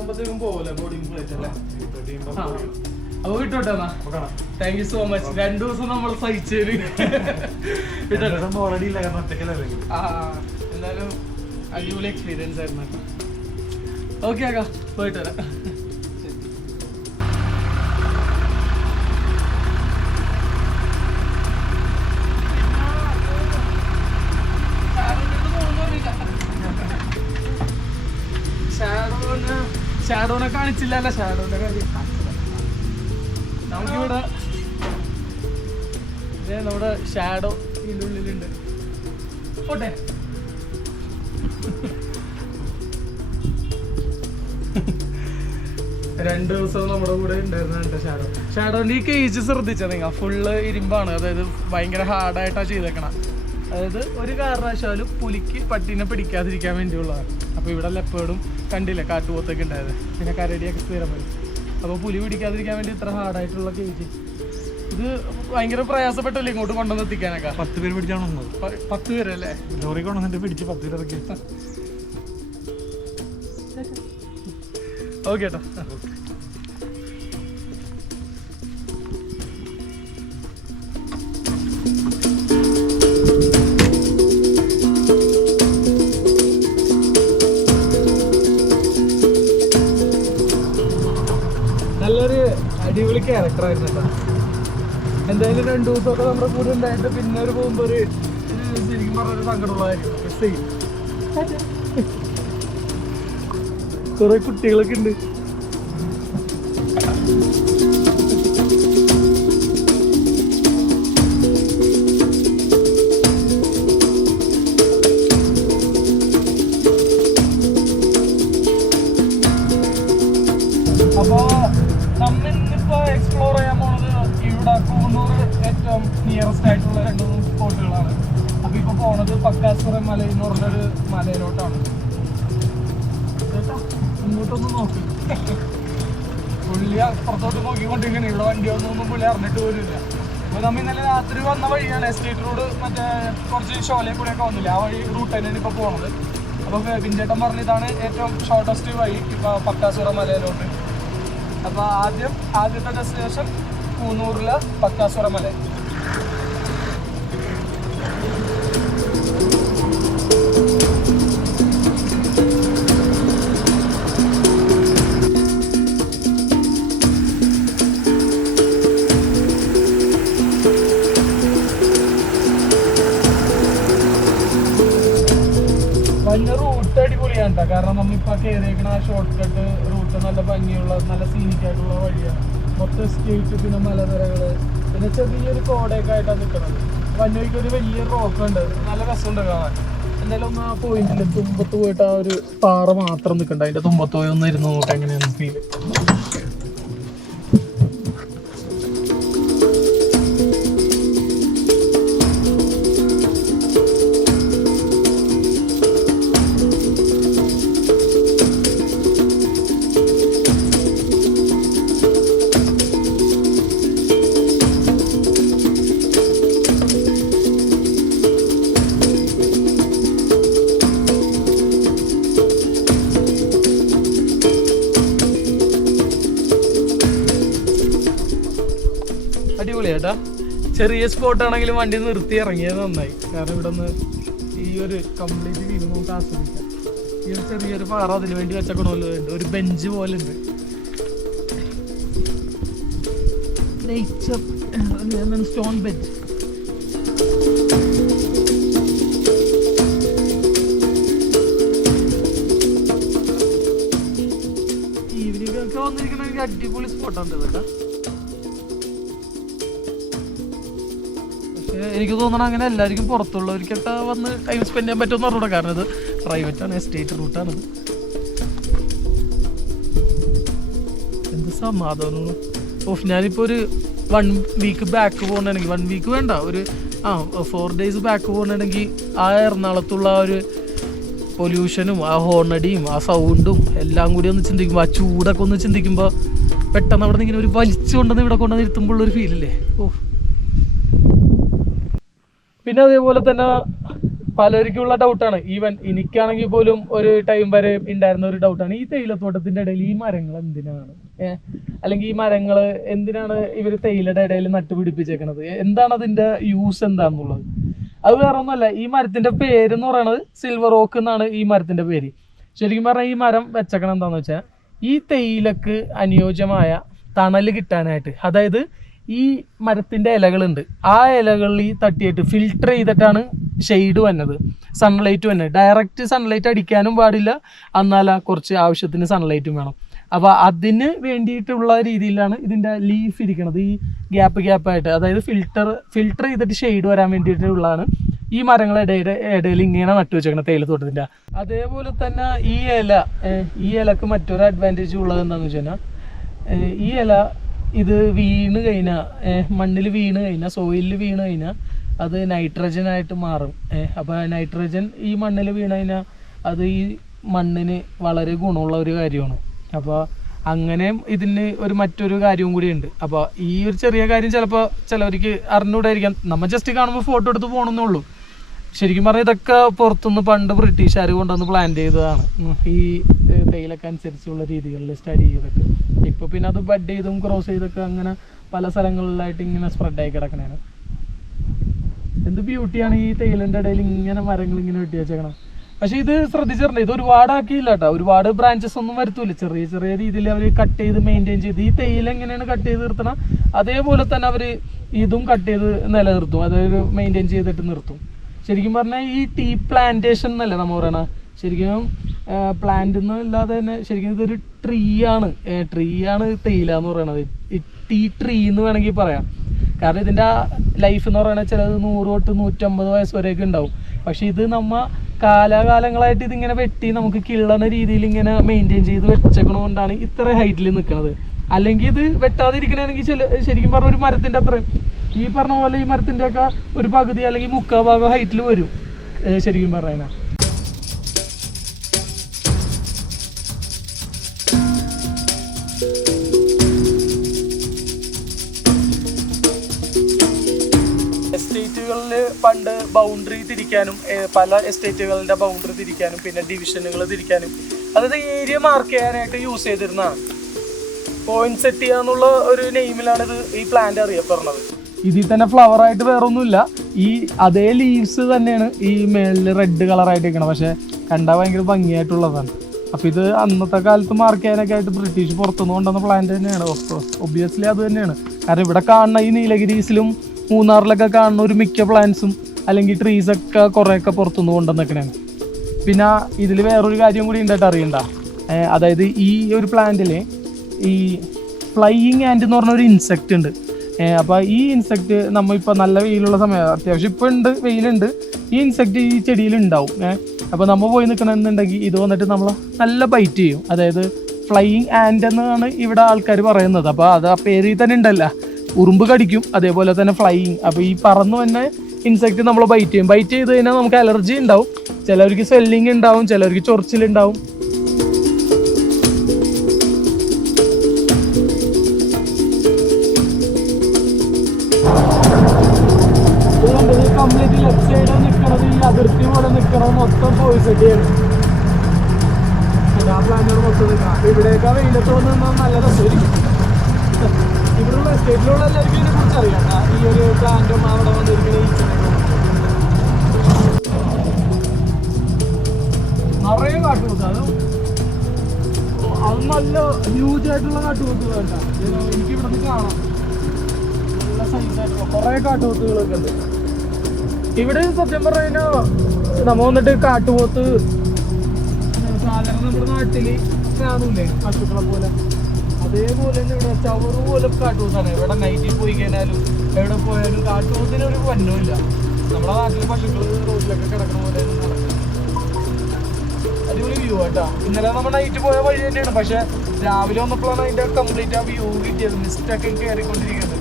ആകുമ്പോഴത്തേക്കും പോവല്ലേ boarding flight അല്ലേ? അപ്പൊ വിട്ടോട്ടെ. Thank you so much. 2 ദിവസം നമ്മൾ സഹിച്ചേര്. എന്തായാലും അടിപൊളി എക്സ്പീരിയൻസ് ആയിരുന്നു. ഓക്കെ ആക്കാ, പോയിട്ട് വരാം. ഷാഡോനെ കാണിച്ചില്ലല്ല, ഷാഡോന്റെ കാര്യം നമുക്കിവിടെ നമ്മുടെ ഷാഡോ ഇതിൻ്റെ ഉള്ളിലുണ്ട്. പോട്ടെ. 2 ദിവസം നമ്മുടെ കൂടെ ഉണ്ടായിരുന്ന ഷാഡോ. ഷാഡോന്റെ ഈ കേജ് ശ്രദ്ധിച്ചാ നിങ്ങൾ, ഫുള്ള് ഇരുമ്പാണ്. അതായത് ഭയങ്കര ഹാർഡായിട്ടാണ് ചെയ്തേക്കണം. അതായത് ഒരു കാരണവശാലും പുലിക്ക് പട്ടീനെ പിടിക്കാതിരിക്കാൻ വേണ്ടിയുള്ളതാണ്. അപ്പോൾ ഇവിടെ ലെപ്പേർഡും കണ്ടില്ലേ കാട്ടുപോത്തൊക്കെ ഉണ്ടായത്, പിന്നെ കരടിയൊക്കെ സ്ഥിരം വരും. അപ്പോൾ പുലി പിടിക്കാതിരിക്കാൻ വേണ്ടി ഇത്ര ഹാർഡായിട്ടുള്ള കേജ്. ഇത് ഭയങ്കര പ്രയാസപ്പെട്ടല്ലേ ഇങ്ങോട്ട് കൊണ്ടുവന്ന് എത്തിക്കാനൊക്കെ. 10 പേര് പിടിച്ചാണ് 10 പേരല്ലേ ലോറി കൊണ്ടുവന്നിട്ട് പിടിച്ച് 10 പേരൊക്കെ. ഓക്കെ ഏട്ടാ. നല്ലൊരു അടിപൊളി ക്യാരക്ടറായിരുന്നു കേട്ടോ. എന്തായാലും 2 ദിവസമൊക്കെ നമ്മുടെ കൂടെ ഉണ്ടായിട്ട് പിന്നെ ഒരു പോകുമ്പോൾ ഒരു ശരിക്കും പറഞ്ഞൊരു സങ്കടമുള്ളതായിരിക്കും. മിസ് ചെയ്യും. കുറെ കുട്ടികളൊക്കെ ഉണ്ട്. അപ്പോൾ നമ്മിന്നിപ്പോ എക്സ്പ്ലോർ ചെയ്യാൻ പോണത് ഇവിടെ കൂണൂർ ഏറ്റവും നിയറസ്റ്റ് ആയിട്ടുള്ള 2-3 സ്പോട്ടുകളാണ്. അപ്പൊ ഇപ്പൊ പോണത് പക്കാസുറ മല എന്ന് പറഞ്ഞൊരു മലയിലോട്ടാണ്. ഇങ്ങോട്ടൊന്ന് നോക്കി പുള്ളി അപ്പുറത്തോട്ട് നോക്കിക്കൊണ്ടിരിക്കണം. ഇവിടെ വണ്ടിയൊന്നും പുള്ളി അറിഞ്ഞിട്ട് പോലും ഇല്ല. അപ്പൊ നമ്മ ഇന്നലെ രാത്രി വന്ന വഴിയാണ് എസ്റ്റേറ്റ് റോഡ്, മറ്റേ കുറച്ച് ഷോലയിൽ കൂടെയൊക്കെ വന്നില്ല, ആ വഴി റൂട്ട് തന്നെയാണ് ഇപ്പൊ പോണത്. അപ്പൊ പിഞ്ചേട്ടൻ പറഞ്ഞിതാണ് ഏറ്റവും ഷോർട്ടസ്റ്റ് വഴി ഇപ്പൊ പക്കാസുറ മലയിലോട്ട്. അപ്പോൾ ആദ്യത്തെ ഡെസ്റ്റിനേഷൻ കൂനൂറിലെ പക്കാസുറ മല. വലിയ റൂട്ട് അടിപൊളിയാണ് കേട്ടോ. കാരണം നമ്മളിപ്പോൾ കയറിയേക്കണ ആ ഷോർട്ട് കട്ട് റൂട്ട് നല്ല ഭംഗിയുള്ള നല്ല സീനിക്കായിട്ടുള്ള വഴിയാണ്. മൊത്തം സ്ട്രീറ്റ്, പിന്നെ മലനിരകൾ, പിന്നെ ചെറിയൊരു കോടയൊക്കെ ആയിട്ടാണ് നിൽക്കുന്നത്. വന്നോയ്ക്ക് ഒരു വലിയ റോക്ക് ഉണ്ട്, നല്ല രസമുണ്ട് കാണാൻ. എന്തായാലും ഒന്ന് ആ പോയിന്റിൽ തുമ്പത്ത് പോയിട്ട് ആ ഒരു പാറ മാത്രം നിൽക്കണ്ട, അതിൻ്റെ തുമ്പത്ത് പോയി ഒന്ന് ഇരുന്ന് നോക്കാം എങ്ങനെയാണ് ഫീല്. അടിപൊളിയാട്ടാ. ചെറിയ സ്പോട്ടാണെങ്കിലും വണ്ടി നിർത്തി ഇറങ്ങിയത് നന്നായി. കാരണം ഇവിടെ നിന്ന് ഈ ഒരു കംപ്ലീറ്റ് വ്യൂ നമുക്ക് ആസ്വദിക്കാം. ഈ ഒരു ചെറിയൊരു പാറ അതിന് വേണ്ടി വെച്ചക്കണമല്ലോ ഉണ്ട്, ഒരു ബെഞ്ച് പോലെ ഉണ്ട്. Stone bench. ഈവനിംഗ് ഒക്കെ വന്നിരിക്കുന്ന ഒരു അടിപൊളി സ്പോട്ടുണ്ട് കേട്ടോ. എനിക്ക് തോന്നണം അങ്ങനെ എല്ലാവർക്കും പുറത്തുള്ളവർക്കൊക്കെ വന്ന് ടൈം സ്പെൻഡ് ചെയ്യാൻ പറ്റുമെന്ന് പറഞ്ഞൂടെ. കാരണം ഇത് പ്രൈവറ്റാണ്, എസ്റ്റേറ്റ് റൂട്ടാണിത്. എന്ത് സമാധാനമാണ്. ഓഫ്, ഞാനിപ്പോൾ ഒരു 1 വീക്ക് ബാക്ക് പോകണമെങ്കിൽ, 1 വീക്ക് വേണ്ട, ഒരു 4 ഡേയ്സ് ബാക്ക് പോകണമെങ്കിൽ ആ എറണാകുളത്തുള്ള ആ ഒരു പൊല്യൂഷനും ആ ഹോണടിയും ആ സൗണ്ടും എല്ലാം കൂടി ഒന്ന് ചിന്തിക്കുമ്പോൾ, ആ ചൂടൊക്കെ ഒന്ന് ചിന്തിക്കുമ്പോൾ പെട്ടെന്ന് അവിടെ നിന്ന് ഇങ്ങനെ ഒരു വലിച്ചു കൊണ്ടുവന്ന് ഇവിടെ കൊണ്ടുവന്ന് ഇരുത്തുമ്പോഴുള്ളൊരു ഫീലില്ലേ. ഓ, പിന്നെ അതേപോലെ തന്നെ പലർക്കുള്ള ഡൗട്ടാണ്. ഈവൻ എനിക്കാണെങ്കിൽ പോലും ഒരു ടൈം വരെ ഉണ്ടായിരുന്ന ഒരു ഡൗട്ടാണ്, ഈ തേയിലത്തോട്ടത്തിന്റെ ഇടയിൽ ഈ മരങ്ങൾ എന്തിനാണ്, അല്ലെങ്കിൽ ഈ മരങ്ങൾ എന്തിനാണ് ഇവർ തേയിലയുടെ ഇടയിൽ നട്ടുപിടിപ്പിച്ചേക്കണത്, എന്താണ് അതിന്റെ യൂസ് എന്താണെന്നുള്ളത്. അത് വേറെ ഒന്നുമല്ല, ഈ മരത്തിന്റെ പേര് എന്ന് പറയുന്നത് സിൽവർ ഓക്ക് എന്നാണ് ഈ മരത്തിന്റെ പേര്. ശരിക്കും പറഞ്ഞാൽ ഈ മരം വെച്ചേക്കണം എന്താന്ന് വെച്ചാൽ ഈ തേയിലക്ക് അനുയോജ്യമായ തണൽ കിട്ടാനായിട്ട്. അതായത് ഈ മരത്തിന്റെ ഇലകളുണ്ട്, ആ ഇലകളിൽ തട്ടിയിട്ട് ഫിൽട്ടർ ചെയ്തിട്ടാണ് ഷെയ്ഡ് വന്നത്, സൺലൈറ്റ് വന്നത്. ഡയറക്റ്റ് സൺലൈറ്റ് അടിക്കാനും പാടില്ല, എന്നാല കുറച്ച് ആവശ്യത്തിന് സൺലൈറ്റും വേണം. അപ്പോൾ അതിന് വേണ്ടിയിട്ടുള്ള രീതിയിലാണ് ഇതിൻ്റെ ലീഫ് ഇരിക്കുന്നത്, ഈ ഗ്യാപ്പായിട്ട്. അതായത് ഫിൽട്ടർ ചെയ്തിട്ട് ഷെയ്ഡ് വരാൻ വേണ്ടിയിട്ടുള്ളതാണ് ഈ മരങ്ങളുടെ ഇടയിൽ ഇങ്ങനെ നട്ടു വെച്ചേക്കണം തേയിലത്തോട്ടത്തിൻ്റെ. അതേപോലെ തന്നെ ഈ ഇലക്ക് മറ്റൊരു അഡ്വാൻറ്റേജ് ഉള്ളത് എന്താണെന്ന് വെച്ച് കഴിഞ്ഞാൽ, ഈ ഇല ഇത് വീണ് കഴിഞ്ഞാൽ, മണ്ണിൽ വീണ് കഴിഞ്ഞാൽ, സോയിലിൽ വീണ് കഴിഞ്ഞാൽ അത് നൈട്രജനായിട്ട് മാറും. അപ്പോൾ നൈട്രജൻ ഈ മണ്ണിൽ വീണ് കഴിഞ്ഞാൽ അത് ഈ മണ്ണിന് വളരെ ഗുണമുള്ള ഒരു കാര്യമാണ്. അപ്പോൾ അങ്ങനെ ഇതിന് മറ്റൊരു കാര്യവും കൂടി ഉണ്ട്. അപ്പോൾ ഈ ഒരു ചെറിയ കാര്യം ചിലപ്പോൾ ചിലവർക്ക് അറിഞ്ഞുകൂടായിരിക്കാം, നമ്മൾ ജസ്റ്റ് കാണുമ്പോൾ ഫോട്ടോ എടുത്ത് പോകണമെന്നേ ഉള്ളൂ. ശരിക്കും പറഞ്ഞാൽ ഇതൊക്കെ പുറത്തുനിന്ന് പണ്ട് ബ്രിട്ടീഷുകാർ കൊണ്ടുവന്ന് പ്ലാൻ ചെയ്തതാണ്, ഈ തേയിലൊക്കെ അനുസരിച്ചുള്ള രീതികളിൽ സ്റ്റഡി ചെയ്തിട്ട്. ഇപ്പോൾ പിന്നെ അത് ബഡ് ചെയ്തും ക്രോസ് ചെയ്തൊക്കെ അങ്ങനെ പല സ്ഥലങ്ങളിലായിട്ട് ഇങ്ങനെ സ്പ്രെഡായി കിടക്കണേണ്. എന്ത് ബ്യൂട്ടിയാണ് ഈ തേയിലൻ്റെ ഇടയിൽ ഇങ്ങനെ മരങ്ങൾ ഇങ്ങനെ വെട്ടി വെച്ചേക്കണം. പക്ഷെ ഇത് ശ്രദ്ധിച്ചിട്ടുണ്ട്, ഇത് ഒരുപാടാക്കിയില്ല കേട്ടോ, ഒരുപാട് ബ്രാഞ്ചസ് ഒന്നും വരുത്തൂല. ചെറിയ ചെറിയ രീതിയിൽ അവർ കട്ട് ചെയ്ത് മെയിൻറ്റെയിൻ ചെയ്ത്, ഈ തേയില എങ്ങനെയാണ് കട്ട് ചെയ്ത് നിർത്തണം അതേപോലെ തന്നെ അവർ ഇതും കട്ട് ചെയ്ത് നിലനിർത്തും, അതായത് മെയിൻറ്റെയിൻ ചെയ്തിട്ട് നിർത്തും. ശരിക്കും പറഞ്ഞാൽ ഈ ടീ പ്ലാന്റേഷൻ എന്നല്ലേ നമ്മൾ പറയണ, ശരിക്കും പ്ലാന്റ് എന്നല്ലാതെ തന്നെ ശരിക്കും ഇതൊരു ട്രീ ആണ് തേയില എന്ന് പറയണത്. ഈ ടീ ട്രീ എന്ന് വേണമെങ്കിൽ പറയാം. കാരണം ഇതിൻ്റെ ലൈഫ് എന്ന് പറയുന്നത് ചിലത് 100 തൊട്ട് 150 വയസ്സ് വരെയൊക്കെ ഉണ്ടാവും. പക്ഷെ ഇത് കാലാകാലങ്ങളായിട്ട് ഇതിങ്ങനെ വെട്ടി നമുക്ക് കിള്ളണ രീതിയിൽ ഇങ്ങനെ മെയിൻറ്റെയിൻ ചെയ്ത് വെച്ചേക്കണോണ്ടാണ് ഇത്ര ഹൈറ്റിൽ നിൽക്കുന്നത്. അല്ലെങ്കിൽ ഇത് വെട്ടാതിരിക്കണമെങ്കിൽ ശരിക്കും പറഞ്ഞ ഒരു മരത്തിൻ്റെ അത്രയും, ഈ പറഞ്ഞ പോലെ ഈ മരത്തിൻ്റെ ഒക്കെ ഒരു പകുതി അല്ലെങ്കിൽ 3/4 ഭാഗം ഹൈറ്റിൽ വരും ശരിക്കും പറഞ്ഞാൽ. എസ്റ്റേറ്റുകളിൽ പണ്ട് ബൗണ്ടറി തിരിക്കാനും, പല എസ്റ്റേറ്റുകളുടെ ബൗണ്ടറി തിരിക്കാനും പിന്നെ ഡിവിഷനുകൾ തിരിക്കാനും, അതായത് ഏരിയ മാർക്ക് ചെയ്യാനായിട്ട് യൂസ് ചെയ്തിരുന്നതാണ്. പോയിന്റ് സെറ്റ് ചെയ്യാന്നുള്ള ഒരു നെയിമിലാണ് ഈ പ്ലാന്റ് അറിയപ്പെടുന്നത്. ഇതിൽ തന്നെ ഫ്ലവർ ആയിട്ട് വേറെ ഒന്നുമില്ല, ഈ അതേ ലീവ്സ് തന്നെയാണ് ഈ മേളിൽ റെഡ് കളറായിട്ട് ഇരിക്കണം. പക്ഷെ കണ്ടാൽ ഭയങ്കര ഭംഗിയായിട്ടുള്ളതാണ്. അപ്പോൾ ഇത് അന്നത്തെ കാലത്ത് മാർക്ക് ചെയ്യാനൊക്കെ ആയിട്ട് ബ്രിട്ടീഷ് പുറത്തുനിന്ന് കൊണ്ടുവന്ന പ്ലാന്റ് തന്നെയാണ്. ഒബ്വിയസ്ലി അത് തന്നെയാണ്. കാരണം ഇവിടെ കാണുന്ന ഈ നീലഗിരീസിലും മൂന്നാറിലൊക്കെ കാണുന്ന ഒരു മിക്ക പ്ലാന്റ്സും അല്ലെങ്കിൽ ട്രീസൊക്കെ കുറേയൊക്കെ പുറത്തുനിന്ന് കൊണ്ടുവന്നേക്കണേണ്. പിന്നെ ഇതിൽ വേറൊരു കാര്യം കൂടി ഉണ്ടായിട്ട് അറിയണ്ട, അതായത് ഈ ഒരു പ്ലാന്റിൽ ഈ ഫ്ലൈയിങ് ആൻഡ് എന്ന് പറഞ്ഞൊരു ഇൻസെക്റ്റ് ഉണ്ട്. അപ്പോൾ ഈ ഇൻസെക്റ്റ് നമ്മളിപ്പോൾ നല്ല വെയിലുള്ള സമയം, അത്യാവശ്യം ഇപ്പോൾ വെയിലുണ്ട്, ഈ ഇൻസെക്റ്റ് ഈ ചെടിയിൽ ഉണ്ടാവും. അപ്പോൾ നമ്മൾ പോയി നിൽക്കണമെന്നുണ്ടെങ്കിൽ ഇത് വന്നിട്ട് നമ്മൾ നല്ല ബൈറ്റ് ചെയ്യും. അതായത് ഫ്ലൈയിങ് ആൻഡ് എന്നാണ് ഇവിടെ ആൾക്കാർ പറയുന്നത്. അപ്പോൾ അത് ആ പേരിൽ തന്നെ ഉണ്ടല്ല, ഉറുമ്പ് കടിക്കും, അതേപോലെ തന്നെ ഫ്ലൈയിങ്. അപ്പോൾ ഈ പറന്നു തന്നെ ഇൻസെക്റ്റ് നമ്മൾ ബൈറ്റ് ചെയ്യും. ബൈറ്റ് ചെയ്ത് കഴിഞ്ഞാൽ നമുക്ക് അലർജി ഉണ്ടാവും, ചിലവർക്ക് സ്വെല്ലിങ് ഉണ്ടാവും, ചിലവർക്ക് ചൊറിച്ചിലുണ്ടാവും. കംപ്ലീറ്റ് ലെഫ്റ്റ് സൈഡ് നിൽക്കണത് ഈ അതിർത്തി പോലെ നിൽക്കണത് മൊത്തം പോയിസെറ്റിയാണ്. ആ പ്ലാന്റുകൾ മൊത്തം നിൽക്കാം. അപ്പോൾ ഇവിടെയൊക്കെ വെയിലത്ത് വന്ന് നിന്നാൽ നല്ല രസമായിരിക്കും. ഇവിടെയുള്ള എസ്റ്റേറ്റിലുള്ള എല്ലാവർക്കും ഇതിനെ കുറിച്ച് അറിയാം, ഈ ഒരു പ്ലാന്റും അവിടെ വന്നിരിക്കുന്ന ഈച്ചനൊക്കെ. നിറയെ കാട്ടുപോത്ത്, അത് നല്ല ഹ്യൂജ് ആയിട്ടുള്ള കാട്ടുപോത്ത് വേണ്ട, എനിക്കിവിടെ നിന്ന് കാണാം. നല്ല സൈസായിട്ടുള്ള കുറേ കാട്ടുപോത്തുകളൊക്കെ ഉണ്ട് ഇവിടെ. സത്യം പറഞ്ഞാൽ നമ്മൾ വന്നിട്ട് കാട്ടുപോത്ത് സാധാരണ നമ്മുടെ നാട്ടില് കാണൂലേ പശുക്കളെ പോലെ, അതേപോലെ തന്നെ ഇവിടെ ചവറ് പോലെ കാട്ടുപോത്താണ്. ഇവിടെ നൈറ്റിൽ പോയി കഴിഞ്ഞാലും എവിടെ പോയാലും കാട്ടുപോത്തിന് ഒരു വന്നമില്ല. നമ്മുടെ നാട്ടിൽ പശുക്കൾ റോഡിലൊക്കെ കിടക്കുന്ന പോലെ നടക്കും. അടിപൊളി വ്യൂ കേട്ടോ. ഇന്നലെ നമ്മൾ നൈറ്റ് പോയ വഴി തന്നെയാണ്, പക്ഷെ രാവിലെ വന്നപ്പോഴാണ് അതിന്റെ കംപ്ലീറ്റ് ആ വ്യൂ കിട്ടിയത്. മിസ്റ്റൊക്കെ കയറിക്കൊണ്ടിരിക്കുന്നത്.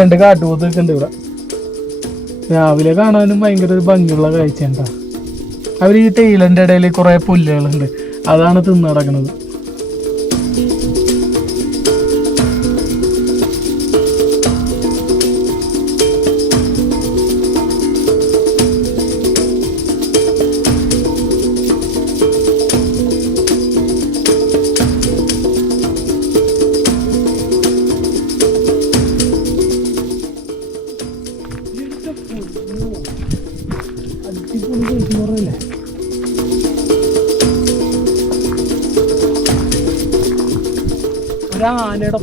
2 കാട്ടുപോത്തൊക്കെ ഉണ്ട് ഇവിടെ. രാവിലെ കാണാനും ഭയങ്കര ഒരു ഭംഗിയുള്ള കാഴ്ചയുണ്ടാ. അവർ ഈ തേയിലൻ്റെ ഇടയിൽ കുറേ പുല്ലുകളുണ്ട്, അതാണ് തിന്നു നടക്കുന്നത്. ആനയുടെ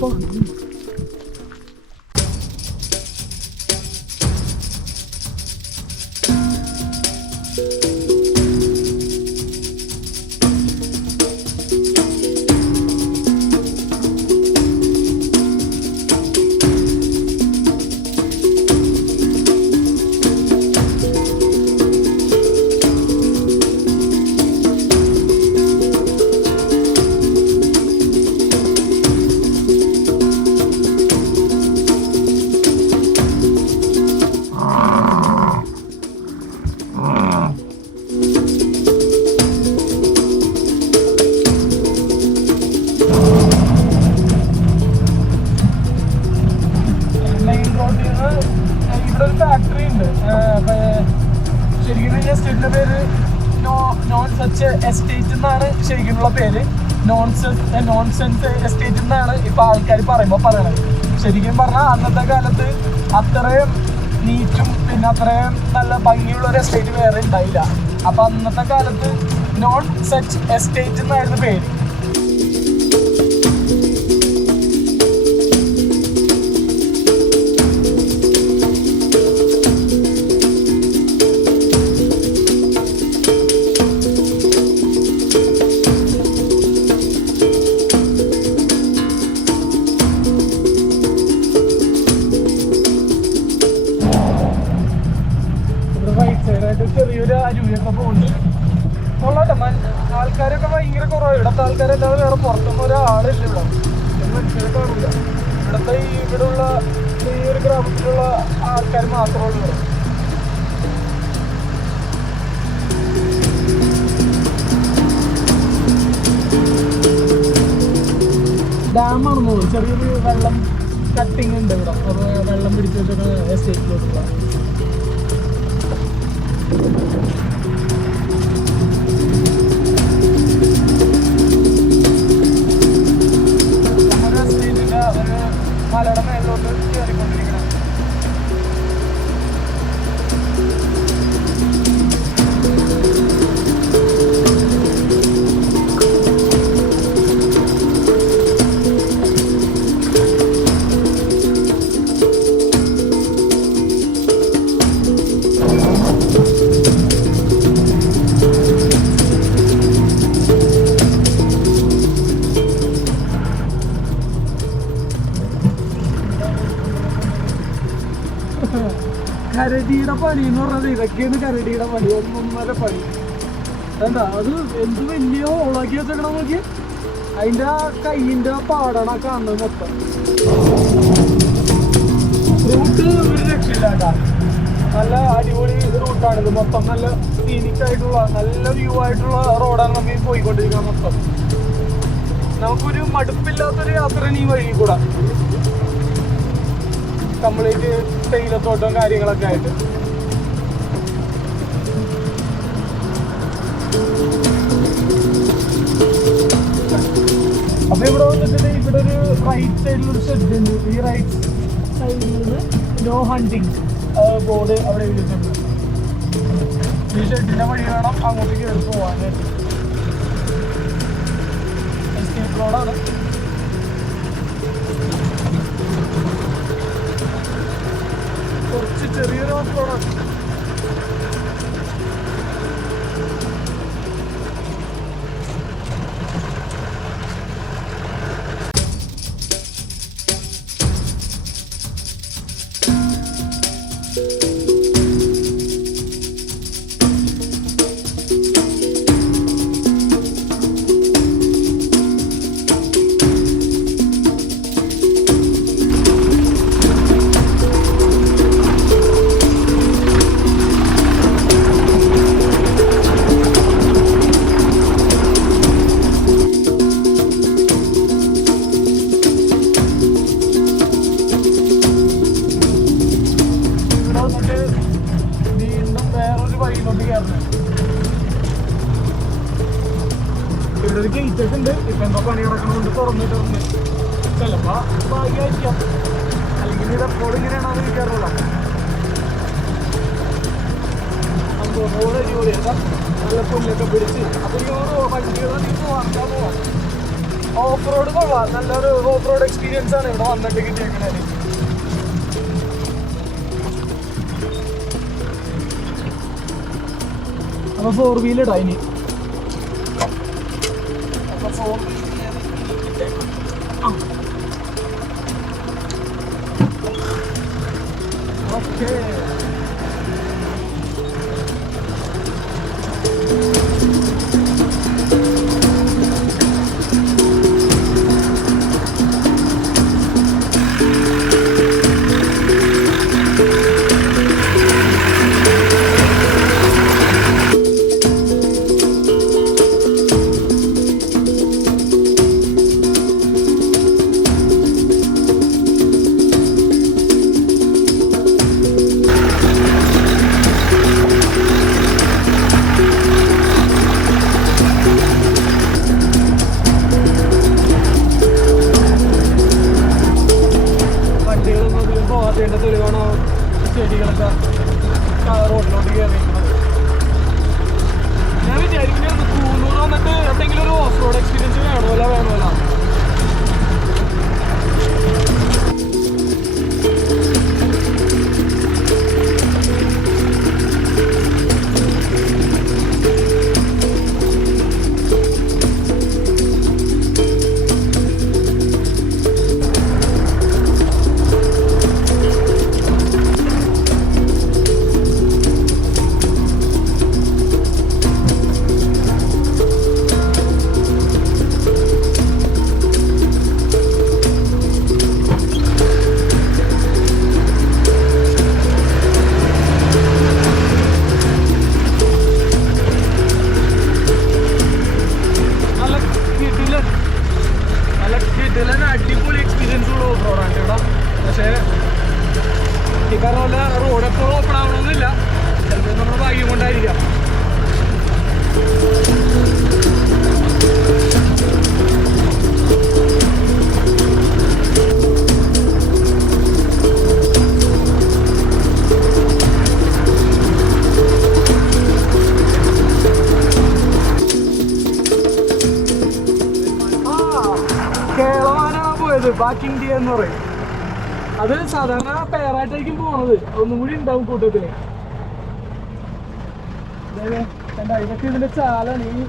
എസ്റ്റേറ്റ് എന്നാണ് ശരിക്കുള്ള പേര്. നോൺസെൻസ് എസ്റ്റേറ്റ് എന്നാണ് ഇപ്പൊ ആൾക്കാർ പറയുമ്പോൾ പറയണത്. ശരിക്കും പറഞ്ഞാൽ അന്നത്തെ കാലത്ത് അത്രയും നീറ്റും പിന്നെ അത്രയും നല്ല ഭംഗിയുള്ള ഒരു എസ്റ്റേറ്റ് വേറെ ഉണ്ടായില്ല. അപ്പൊ അന്നത്തെ കാലത്ത് നോൺ സച്ച് എസ്റ്റേറ്റ് എന്നായിരുന്നു പേര്. ചെറിയൊരു അരുവിയൊക്കെ പോകുന്നുണ്ട്. കൊള്ളാട്ടെ, ആൾക്കാരൊക്കെ ഭയങ്കര കുറവാണ്. ഇവിടുത്തെ ആൾക്കാരല്ലാതെ വേറെ പുറത്തൊന്നും ഒരാളില്ല. ഇവിടെ മനുഷ്യരെ കാണില്ല. ഇവിടെയുള്ള ഈ ഒരു ഗ്രാമത്തിലുള്ള ആൾക്കാർ മാത്രമേ ഉള്ളൂ. ഡാമാണെന്ന് തോന്നുന്നു. ചെറിയൊരു വെള്ളം കട്ടിങ് ഉണ്ട് ഇവിടെ. അത് വെള്ളം പിടിച്ചു വെച്ചിട്ട് എസ്റ്റേറ്റിലോട്ടുള്ള മലയുടെ മേലോട്ട് കയറിക്കൊണ്ടിരിക്കണം. കരടിയുടെ പണി എന്ന് പറഞ്ഞത് ഇതൊക്കെയാണ്. കരടിയുടെ പണി ഒന്നൊന്നര പണി എന്താ അത് എന്ത് വലിയ ഓളാക്കി വെച്ചേക്കണം നോക്കി. അതിൻ്റെ ആ കയ്യിൻ്റെ പാടാണ് ആ കാണുന്നത് മൊത്തം. റൂട്ട് ഒരു രക്ഷയില്ല കേട്ടാ. നല്ല അടിപൊളി റൂട്ടാണിത് മൊത്തം. നല്ല സീനിക് ആയിട്ടുള്ള നല്ല വ്യൂ ആയിട്ടുള്ള റോഡാണ് നമുക്ക് പോയിക്കൊണ്ടിരിക്കുന്നത് മൊത്തം. നമുക്കൊരു മടുപ്പില്ലാത്തൊരു യാത്രയാണ് ഈ വഴി കൂടെ. കംപ്ലീറ്റ് തേയിലത്തോട്ടവും കാര്യങ്ങളൊക്കെ ആയിട്ട്. അപ്പൊ ഇവിടെ വന്നിട്ട് ഇവിടെ ഒരു റൈറ്റ് സൈഡിലൊരു ഷെഡ് ഉണ്ട്. ഈ റൈറ്റ് സൈഡിൽ നിന്ന് നോ ഹണ്ടിങ് ബോർഡ് അവിടെ എഴുതിയിട്ടുണ്ട്. ഈ ഷെഡിന്റെ വഴി വേണം അങ്ങോട്ടേക്ക് കയറി പോകാനായിട്ട്. എസ്റ്റേറ്റ് റോഡാണ്. കുറച്ച് ചെറിയൊരു ഓഫ് റോഡാണ്. വഴിയിലോട്ട് കയറുന്നത്. ഇവിടെ ഒരു ഗേറ്റ് ഒക്കെ ഉണ്ട്. ഇപ്പൊ എന്തോ പണി നടക്കണോണ്ട് തുറന്നിട്ടുണ്ട്. ചിലപ്പോ ഭാഗ്യമായിരിക്കാം, അല്ലെങ്കിൽ ഇത് എപ്പോഴും ഇങ്ങനെയാണോ എനിക്കറിയില്ല. റോഡ് അടിപൊളിയാ, നല്ല പുല്ലൊക്കെ പിടിച്ച്. അപ്പൊ ഈ ഓരോ വണ്ടികളാണ് പോവാം. ഓഫ് റോഡ് കൊള്ളാം, നല്ലൊരു ഓഫ് റോഡ് എക്സ്പീരിയൻസ് ആണ് ഇവിടെ വന്നിട്ട് കിട്ടിയേക്കണത്. അപ്പൊ 4 വീൽ ഇടാം ഇനി. അപ്പൊ 4 വീൽ ഓക്കെ. തെളിവാണോ ചെടികളൊക്കെ റോഡിലോട്ട് കയറിയിരിക്കുന്നത്. ഞാൻ വിചാരിക്കുന്നത് കൂനൂർ വന്നിട്ട് എന്തെങ്കിലും ഒരു ഓഫ് റോഡ് എക്സ്പീരിയൻസ് വേണമല്ലോ. അടിപൊളി എക്സ്പീരിയൻസ് ഉള്ള ഓഫ് റോഡാണ് ഇവിടെ. പക്ഷേ ഈ പറഞ്ഞ പോലെ റോഡ് എപ്പോഴും ഓപ്പൺ ആവണമെന്നില്ല, ചിലപ്പോൾ നമ്മുടെ ഭാഗ്യം കൊണ്ടായിരിക്കാം. ബാക്കിംഗ് ഡേ എന്ന് പറയും. അത് സാധാരണ പേരായിട്ടായിരിക്കും പോണത്, ഒന്നും കൂടി ഉണ്ടാവും കൂട്ടത്തില്. ഇതൊക്കെ ഇതിന്റെ ചാലാണ്, ഈ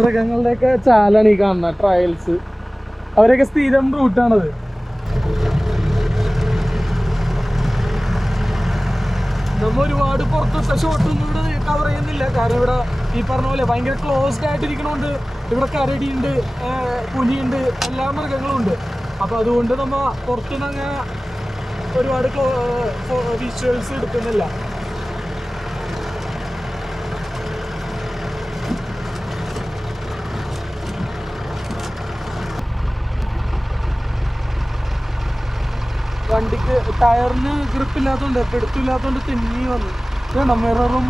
മൃഗങ്ങളുടെയൊക്കെ ചാലാണ് ഈ കാണുന്ന ട്രയൽസ്. അവരൊക്കെ സ്ഥിരം റൂട്ടാണത്. നമ്മ ഒരുപാട് പുറത്തെ ഷോട്ടൊന്നും ഇവിടെ കവർ ചെയ്യുന്നില്ല, കാരണം ഇവിടെ ഈ പറഞ്ഞ പോലെ ഭയങ്കര ക്ലോസ്ഡ് ആയിട്ടിരിക്കണോണ്ട് ഇവിടെ കരടിയുണ്ട്, പുലിയുണ്ട്, എല്ലാ മൃഗങ്ങളും ഉണ്ട്. അപ്പോൾ അതുകൊണ്ട് നമ്മ പുറത്തുനിന്ന് അങ്ങനെ ഒരുപാട് വിഷ്വൽസ് എടുക്കുന്നില്ല. വണ്ടിക്ക് ടയറിന് ഗ്രിപ്പില്ലാത്തതുകൊണ്ട് പെടുത്തില്ലാത്തതുകൊണ്ട് തെന്നി വന്നു. ഇതാണ് മിററും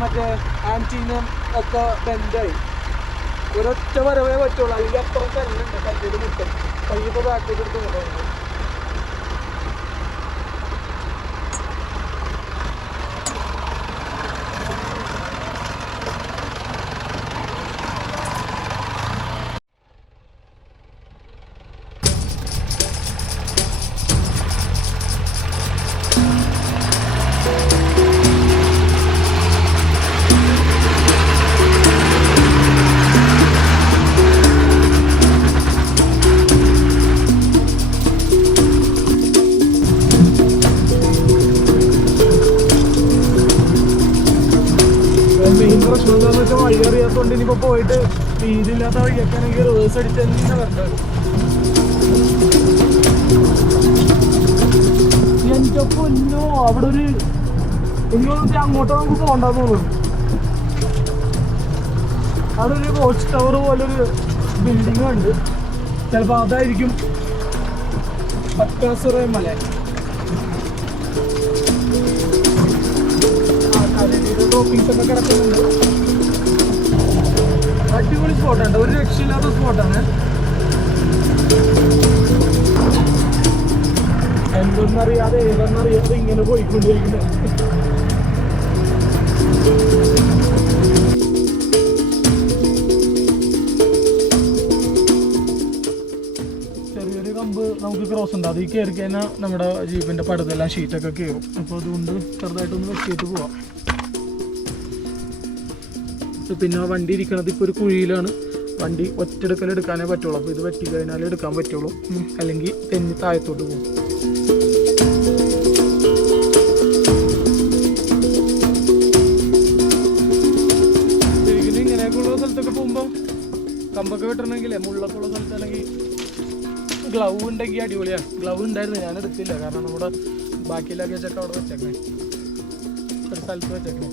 മറ്റേ ആൻറ്റീനും ഒക്കെ ബെൻഡായി. ഒരൊറ്റ വരവേ പറ്റുള്ളൂ, അല്ലെങ്കിൽ അപ്പുറം തന്നെയുണ്ട് കല്ലിൽ മുട്ടും. കയ്യിപ്പോൾ ബാക്കിലേക്ക് എടുത്ത് കൊണ്ടുപോകുന്നത്. പ്രശ്നം എന്താണെന്ന് വെച്ചാൽ വഴി അറിയാത്തതുകൊണ്ട് ഇനിയിപ്പോൾ പോയിട്ട് വീതില്ലാത്ത വഴിയൊക്കെ ആണെങ്കിൽ റിവേഴ്സ് അടിച്ച് തന്നെ വരേണ്ടത്. എൻ്റെ പൊന്നോ, അവിടെ ഒരു എനിക്ക് തോന്നുന്നു അങ്ങോട്ട് നമുക്ക് പോകണ്ടെന്ന് തോന്നുന്നു. അവിടെ ഒരു വാച്ച് ടവർ പോലൊരു ബിൽഡിംഗ് ഉണ്ട്, ചിലപ്പോൾ അതായിരിക്കും പട്ടാസുറ മല. ഡ്രോപ്പിംഗ് നിലത്തൊക്കെ കിടക്കുന്നുണ്ട്. അടിപൊളി സ്പോട്ടാണ്, ഒരു രക്ഷയില്ലാത്ത സ്പോട്ടാണ്. എന്തെന്നറിയാതെ ഏതെന്നറിയാതെ ഇങ്ങനെ പോയിക്കൊണ്ടിരിക്കുന്നത്. ചെറിയൊരു കമ്പ് നമുക്ക് ക്രോസ് ഉണ്ട്, അത് ഈ കയറി കഴിഞ്ഞാൽ നമ്മുടെ ജീപ്പിൻ്റെ പടുതെല്ലാം ഷീറ്റൊക്കെ കയറും. അപ്പോൾ അതുകൊണ്ട് ചെറുതായിട്ടൊന്ന് വെട്ടിയിട്ട് പോവാം. പിന്നെ വണ്ടി ഇരിക്കണത് ഇപ്പോൾ ഒരു കുഴിയിലാണ്. വണ്ടി ഒറ്റയെടുക്കൽ എടുക്കാനേ പറ്റുള്ളൂ. അപ്പോൾ ഇത് വെട്ടി കഴിഞ്ഞാൽ എടുക്കാൻ പറ്റുള്ളൂ, അല്ലെങ്കിൽ തെന്നി താഴത്തോട്ട് പോകും. ശരിക്കും ഇങ്ങനെയൊക്കെയുള്ള സ്ഥലത്തൊക്കെ പോകുമ്പോൾ കമ്പൊക്കെ വെട്ടണമെങ്കിലേ മുള്ളൊക്കെ ഉള്ള സ്ഥലത്ത് അല്ലെങ്കിൽ ഗ്ലൗ ഉണ്ടെങ്കിൽ അടിപൊളിയാണ്. ഗ്ലൗ ഉണ്ടായിരുന്നു, ഞാൻ എടുത്തില്ല. കാരണം നമ്മുടെ ബാക്കി ലഗേജൊക്കെ അവിടെ വെച്ചേക്കണേ, ഒരു സ്ഥലത്ത് വെച്ചേക്കണേ.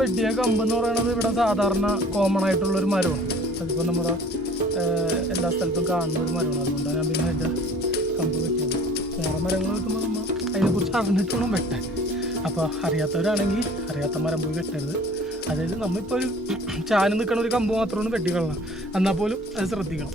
വെട്ടിയ കമ്പ് എന്ന് പറയുന്നത് ഇവിടെ സാധാരണ കോമൺ ആയിട്ടുള്ളൊരു മരമാണ്. അതിപ്പോൾ നമ്മുടെ എല്ലാ സ്ഥലത്തും കാണുന്ന ഒരു മരമാണ്. അതുകൊണ്ടാണ് ഞാൻ പിന്നെ അതിൻ്റെ കമ്പ് വെട്ടിയത്. വേറെ മരങ്ങൾ വെട്ടുമ്പോൾ നമ്മൾ അതിനെക്കുറിച്ച് അറിഞ്ഞിട്ട് വേണം വെട്ടാൻ. അപ്പോൾ അറിയാത്തവരാണെങ്കിൽ അറിയാത്ത മരം പോയി വെട്ടരുത്. അതായത് നമ്മളിപ്പോൾ ഒരു ചാന് നിൽക്കണ ഒരു കമ്പ് മാത്രമാണ് വെട്ടിക്കളണം, എന്നാൽ പോലും അത് ശ്രദ്ധിക്കണം.